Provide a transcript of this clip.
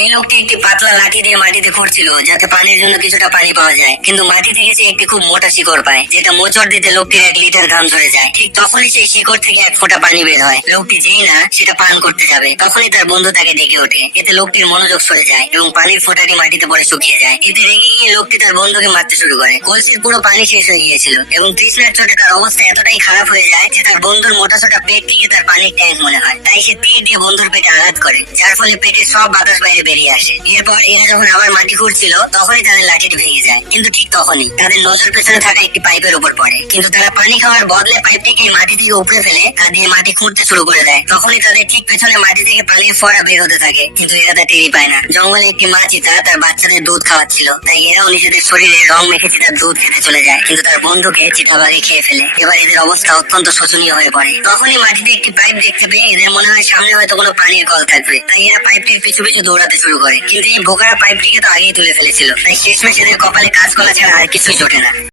এই লোকটি একটি পাতলা লাঠি দিয়ে মাটিতে খুঁড়ছিল যাতে পানির জন্য কিছুটা পানি পাওয়া যায়, কিন্তু মাটি থেকে সে একটি খুব মোটা শিকড় পায়, যেটা মোচড় দিতে লোকটির 1 লিটার ঘাম ঝরে যায়। ঠিক তখনই সেই শিকড় থেকে 1 ফোঁটা পানি বের হয়। লোকটি যেই না সেটা পান করতে যাবে, তখনই তার বন্ধু তাকে ডেকে ওঠে। এতে লোকটির মনোযোগ সরে যায় এবং পানির ফোঁটাটি মাটিতে পড়ে শুকিয়ে যায়। এতে রেগে গিয়ে লোকটি তার বন্ধুকে মারতে শুরু করে। কলসির পুরো পানি শেষ হয়ে গিয়েছিল এবং তৃষ্ণার চোটে তার অবস্থা এতটাই খারাপ হয়ে যায় যে তার বন্ধুর মোটাসোটা পেটটিকে তার পানির ট্যাঙ্ক মনে হয়। তাই সে তীর দিয়ে বন্ধুর পেটে আঘাত করে, যার ফলে পেটের সব বাতাস বাইরে বেরিয়ে আসে। এরপর এরা যখন আবার মাটি খুঁড়ছিল তখনই তাদের লাঠিটি ভেঙে যায়, কিন্তু ঠিক তখনই তাদের নজর পেছনে থাকা একটি পাইপের উপর পড়ে। কিন্তু তারা পানি খাওয়ার বদলে পাইপটিকে মাটি থেকে উপড়ে ফেলে তা দিয়ে মাটি খুঁড়তে শুরু করে দেয়। তখনই তাদের ঠিক পেছনে মাটি থেকে পানির ফোঁটা বের হতে থাকে, কিন্তু এরা তা টেরই পায় না। জঙ্গলে একটি মা চিতা তার বাচ্চাদের দুধ খাওয়াচ্ছিল, তাই এরাও নিজেদের শরীরে রং মেখে চিতার দুধ খেতে চলে যায়, কিন্তু তার বন্ধুকে চিতাবাঘে খেয়ে ফেলে। এবার এদের অবস্থা অত্যন্ত শোচনীয় হয়ে পড়ে। তখনই মাটিতে একটি পাইপ দেখতে পেয়ে এদের মনে হয় সামনে হয়তো কোনো পানির কল থাকবে, তাই এরা পাইপটির পিছু পিছু দৌড়াতে শুরু করে। কিন্তু এই বোকারা পাইপটিকে তো আগেই তুলে ফেলেছিল, তাই শেষমেশ এদের কপালে কাজ করা ছাড়া আর কিছুই জোটে না।